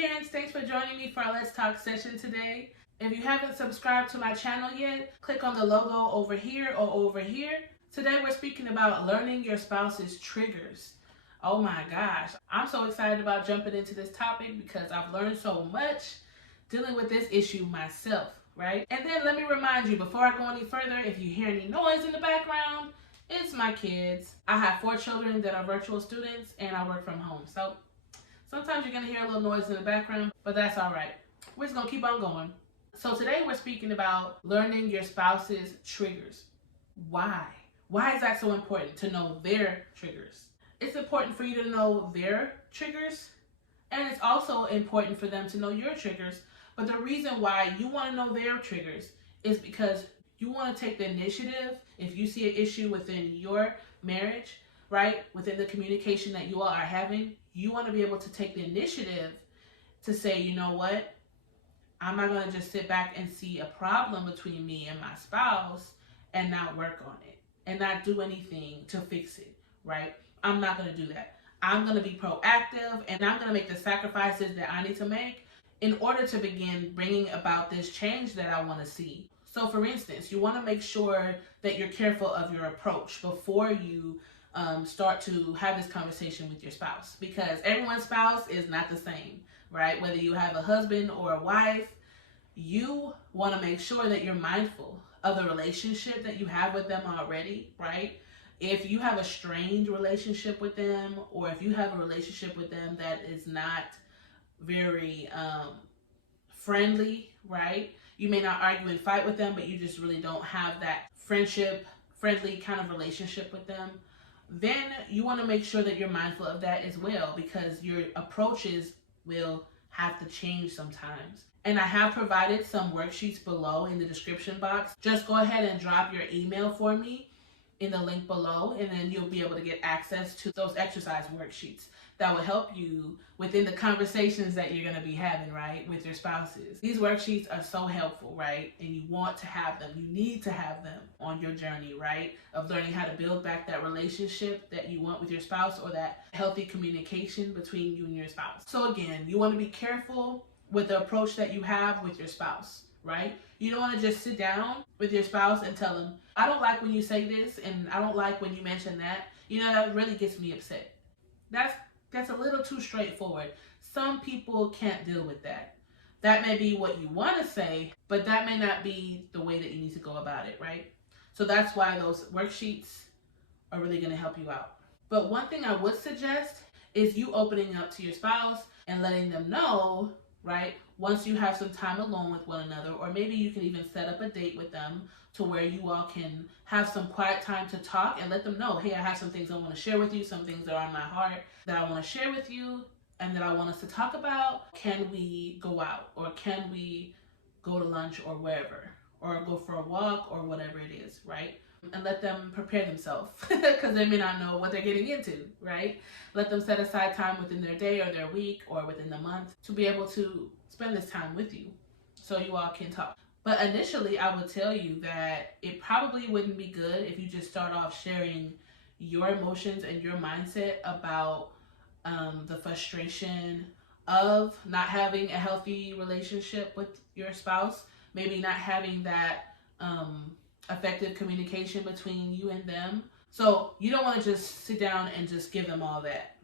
parents, thanks for joining me for our Let's Talk session today. If you haven't subscribed to my channel yet, click on the logo over here or over here. Today we're speaking about learning your spouse's triggers. Oh my gosh, I'm so excited about jumping into this topic because I've learned so much dealing with this issue myself, right? And then let me remind you, before I go any further, if you hear any noise in the background, it's my kids. I have 4 children that are virtual students and I work from home. So sometimes you're gonna hear a little noise in the background, but that's all right. We're just gonna keep on going. So today we're speaking about learning your spouse's triggers. Why? Why is that so important to know their triggers? It's important for you to know their triggers, and it's also important for them to know your triggers. But the reason why you want to know their triggers is because you want to take the initiative. If you see an issue within your marriage, right, within the communication that you all are having, you want to be able to take the initiative to say, you know what, I'm not going to just sit back and see a problem between me and my spouse and not work on it and not do anything to fix it, right? I'm not going to do that. I'm going to be proactive and I'm going to make the sacrifices that I need to make in order to begin bringing about this change that I want to see. So for instance, you want to make sure that you're careful of your approach before you start to have this conversation with your spouse, because everyone's spouse is not the same, right? Whether you have a husband or a wife, you want to make sure that you're mindful of the relationship that you have with them already, right? If you have a strained relationship with them, or if you have a relationship with them that is not very friendly, right? You may not argue and fight with them, but you just really don't have that friendly kind of relationship with them. Then you want to make sure that you're mindful of that as well, because your approaches will have to change sometimes. And I have provided some worksheets below in the description box. Just go ahead and drop your email for me in the link below, and then you'll be able to get access to those exercise worksheets that will help you within the conversations that you're going to be having, right, with your spouses. These worksheets are so helpful, right? And you want to have them. You need to have them on your journey, right, of learning how to build back that relationship that you want with your spouse, or that healthy communication between you and your spouse. So again, you want to be careful with the approach that you have with your spouse, right? You don't want to just sit down with your spouse and tell them, I don't like when you say this, and I don't like when you mention that. You know, that really gets me upset. That's a little too straightforward. Some people can't deal with that. That may be what you want to say, but that may not be the way that you need to go about it, right? So that's why those worksheets are really going to help you out. But one thing I would suggest is you opening up to your spouse and letting them know, right, once you have some time alone with one another, or maybe you can even set up a date with them to where you all can have some quiet time to talk, and let them know, hey, I have some things I want to share with you, some things that are on my heart that I want to share with you and that I want us to talk about. Can we go out, or can we go to lunch, or wherever, or go for a walk, or whatever it is, right? And let them prepare themselves because they may not know what they're getting into, right? Let them set aside time within their day or their week or within the month to be able to spend this time with you so you all can talk. But initially, I would tell you that it probably wouldn't be good if you just start off sharing your emotions and your mindset about the frustration of not having a healthy relationship with your spouse, maybe not having that effective communication between you and them. So you don't want to just sit down and just give them all that.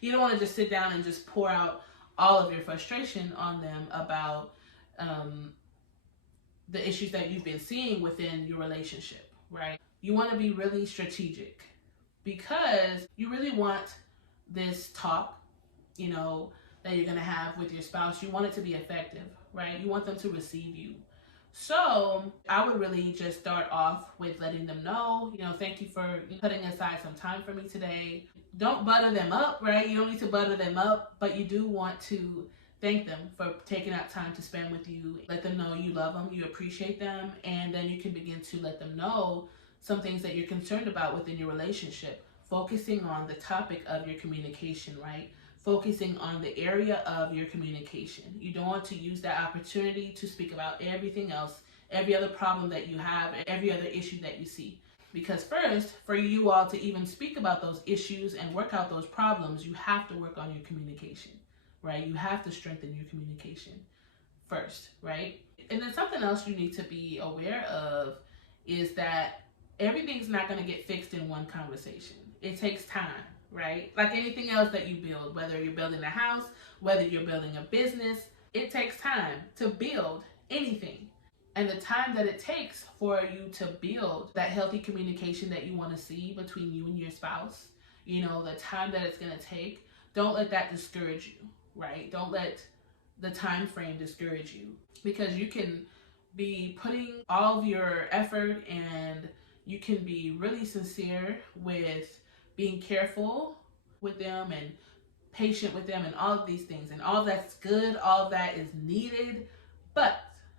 You don't want to just sit down and just pour out all of your frustration on them about the issues that you've been seeing within your relationship, right? You want to be really strategic, because you really want this talk, you know, that you're going to have with your spouse. You want it to be effective, right? You want them to receive you. So I would really just start off with letting them know, you know, thank you for putting aside some time for me today. Don't butter them up, right? You don't need to butter them up, but you do want to thank them for taking out time to spend with you. Let them know you love them, you appreciate them, and then you can begin to let them know some things that you're concerned about within your relationship, focusing on the topic of your communication, right? Focusing on the area of your communication. You don't want to use that opportunity to speak about everything else, every other problem that you have, every other issue that you see. Because first, for you all to even speak about those issues and work out those problems, you have to work on your communication. right? You have to strengthen your communication first, right? And then something else you need to be aware of is that everything's not going to get fixed in one conversation. It takes time, right? Like anything else that you build, whether you're building a house, whether you're building a business, it takes time to build anything. And the time that it takes for you to build that healthy communication that you want to see between you and your spouse, the time that it's going to take, don't let that discourage you, right? Don't let the time frame discourage you, because you can be putting all of your effort and you can be really sincere with being careful with them and patient with them and all of these things, and all that's good, all that is needed, but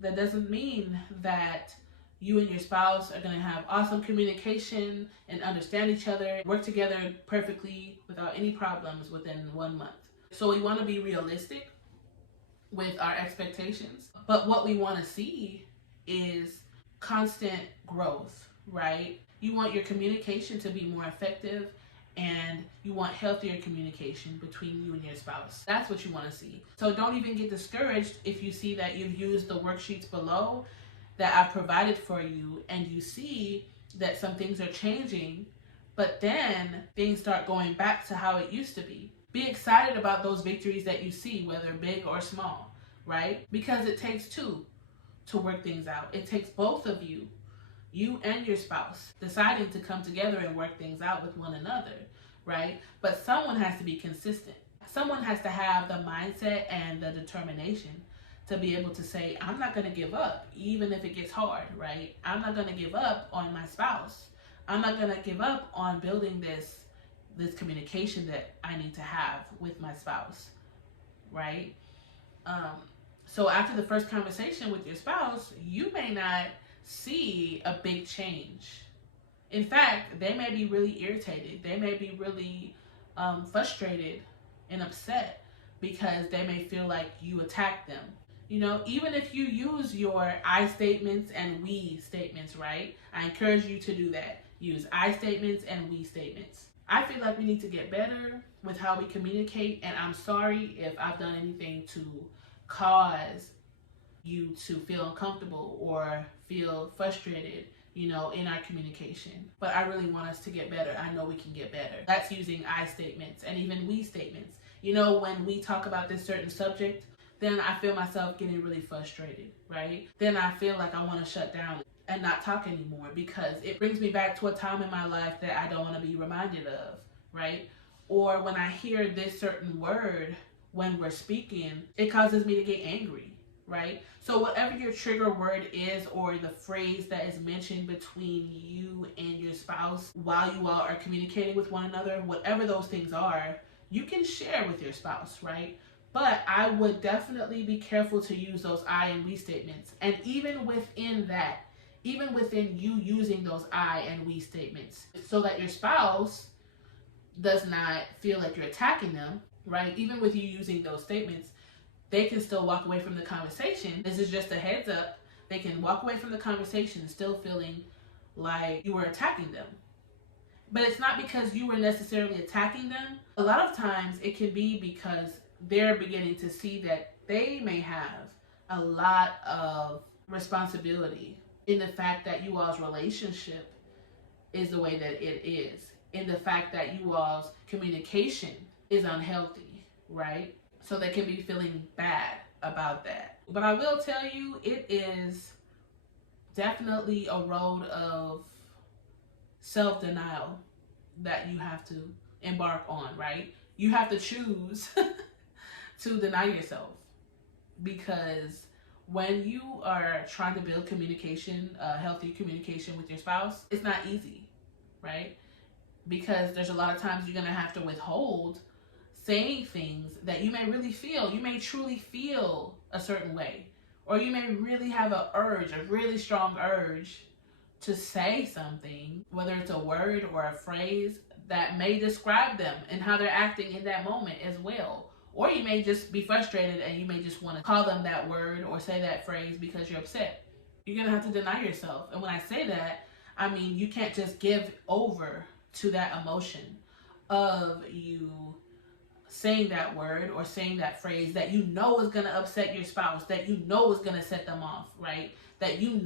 that doesn't mean that you and your spouse are going to have awesome communication and understand each other, work together perfectly without any problems within 1 month. So we want to be realistic with our expectations, but what we want to see is constant growth, right? You want your communication to be more effective, and you want healthier communication between you and your spouse. That's what you want to see. So don't even get discouraged if you see that you've used the worksheets below that I've provided for you, and you see that some things are changing, but then things start going back to how it used to be. Be excited about those victories that you see, whether big or small, right? Because it takes two to work things out. It takes both of you and your spouse, deciding to come together and work things out with one another, right? But someone has to be consistent. Someone has to have the mindset and the determination to be able to say, I'm not going to give up, even if it gets hard, right? I'm not going to give up on my spouse. I'm not going to give up on building this communication that I need to have with my spouse, right? So after the first conversation with your spouse, you may not see a big change. In fact, they may be really irritated. They may be really frustrated and upset because they may feel like you attacked them. Even if you use your I statements and we statements, right? I encourage you to do that. Use I statements and we statements. I feel like we need to get better with how we communicate, and I'm sorry if I've done anything to cause you to feel uncomfortable or feel frustrated, in our communication. But I really want us to get better. I know we can get better. That's using I statements and even we statements. When we talk about this certain subject, then I feel myself getting really frustrated, right? Then I feel like I want to shut down and not talk anymore, because it brings me back to a time in my life that I don't want to be reminded of, right? Or when I hear this certain word when we're speaking, it causes me to get angry, right? So whatever your trigger word is, or the phrase that is mentioned between you and your spouse while you all are communicating with one another, whatever those things are, you can share with your spouse, right? But I would definitely be careful to use those I and we statements. And even within that, even within you using those I and we statements, so that your spouse does not feel like you're attacking them, right? Even with you using those statements, they can still walk away from the conversation. This is just a heads up. They can walk away from the conversation still feeling like you were attacking them. But it's not because you were necessarily attacking them. A lot of times it can be because they're beginning to see that they may have a lot of responsibility in the fact that you all's relationship is the way that it is, in the fact that you all's communication is unhealthy, right? So they can be feeling bad about that. But I will tell you, it is definitely a road of self-denial that you have to embark on, right? You have to choose to deny yourself, because when you are trying to build communication, healthy communication with your spouse, it's not easy, right? Because there's a lot of times you're going to have to withhold saying things that you may really feel. You may truly feel a certain way, or you may really have a really strong urge to say something, whether it's a word or a phrase that may describe them and how they're acting in that moment as well. Or you may just be frustrated and you may just want to call them that word or say that phrase because you're upset. You're going to have to deny yourself. And when I say that, I mean you can't just give over to that emotion of you saying that word or saying that phrase that you know is going to upset your spouse, that you know is going to set them off, right? That you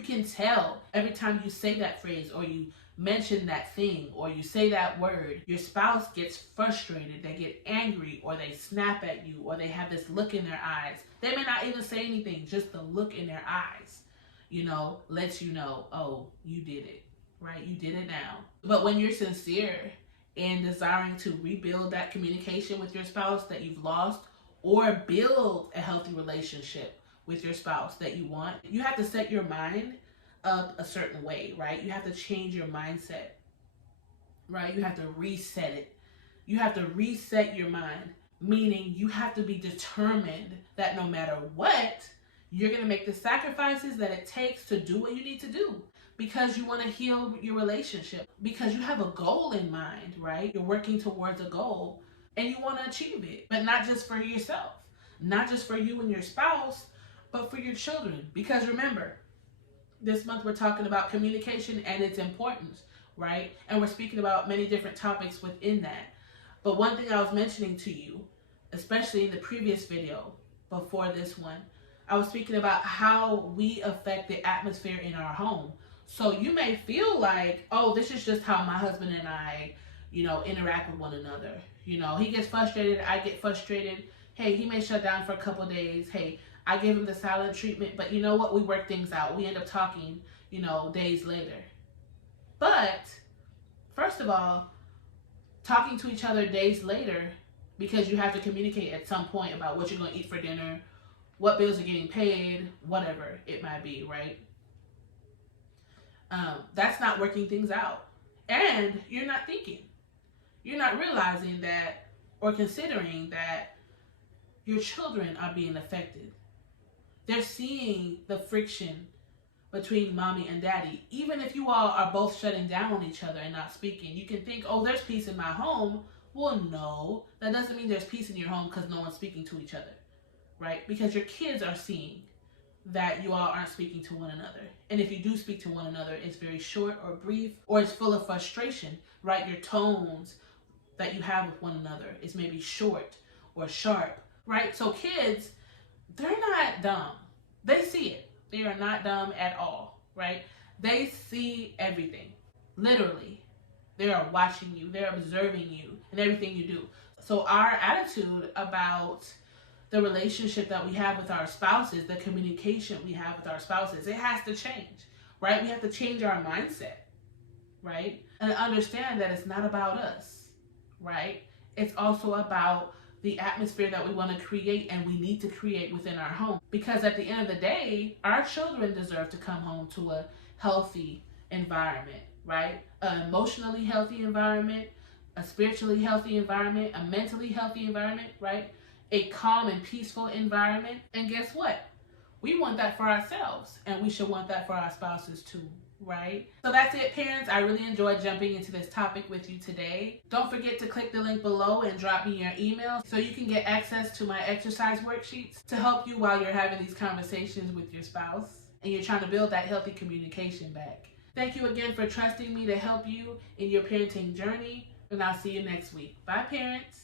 can tell every time you say that phrase or you mention that thing or you say that word, your spouse gets frustrated, they get angry, or they snap at you, or they have this look in their eyes. They may not even say anything, just the look in their eyes, lets you know, oh, you did it, right? You did it now. But when you're sincere in desiring to rebuild that communication with your spouse that you've lost, or build a healthy relationship with your spouse that you want, you have to set your mind up a certain way, right? You have to change your mindset, right? You have to reset it. You have to reset your mind, meaning you have to be determined that no matter what, you're going to make the sacrifices that it takes to do what you need to do, because you want to heal your relationship, because you have a goal in mind, right? You're working towards a goal and you want to achieve it, but not just for yourself, not just for you and your spouse, but for your children. Because remember, this month we're talking about communication and its importance, right? And we're speaking about many different topics within that. But one thing I was mentioning to you, especially in the previous video before this one, I was speaking about how we affect the atmosphere in our home. So you may feel like, oh, this is just how my husband and I, interact with one another. He gets frustrated, I get frustrated. Hey, he may shut down for a couple days. Hey, I give him the silent treatment, but you know what? We work things out. We end up talking, days later. But first of all, talking to each other days later, because you have to communicate at some point about what you're going to eat for dinner, what bills are getting paid, whatever it might be, right? That's not working things out. And you're not thinking. You're not realizing that or considering that your children are being affected. They're seeing the friction between mommy and daddy. Even if you all are both shutting down on each other and not speaking, you can think, oh, there's peace in my home. Well, no, that doesn't mean there's peace in your home because no one's speaking to each other, right? Because your kids are seeing that you all aren't speaking to one another. And if you do speak to one another, it's very short or brief, or it's full of frustration, right? Your tones that you have with one another is maybe short or sharp, right? So kids, they're not dumb. They see it. They are not dumb at all, right? They see everything. Literally. They are watching you. They're observing you and everything you do. So our attitude about the relationship that we have with our spouses, the communication we have with our spouses, it has to change, right? We have to change our mindset, right? And understand that it's not about us, right? It's also about the atmosphere that we want to create and we need to create within our home. Because at the end of the day, our children deserve to come home to a healthy environment, right? An emotionally healthy environment, a spiritually healthy environment, a mentally healthy environment, right? A calm and peaceful environment. And guess what? We want that for ourselves, and we should want that for our spouses too, right? So that's it, parents. I really enjoyed jumping into this topic with you today. Don't forget to click the link below and drop me your email so you can get access to my exercise worksheets to help you while you're having these conversations with your spouse and you're trying to build that healthy communication back. Thank you again for trusting me to help you in your parenting journey, and I'll see you next week. Bye, parents.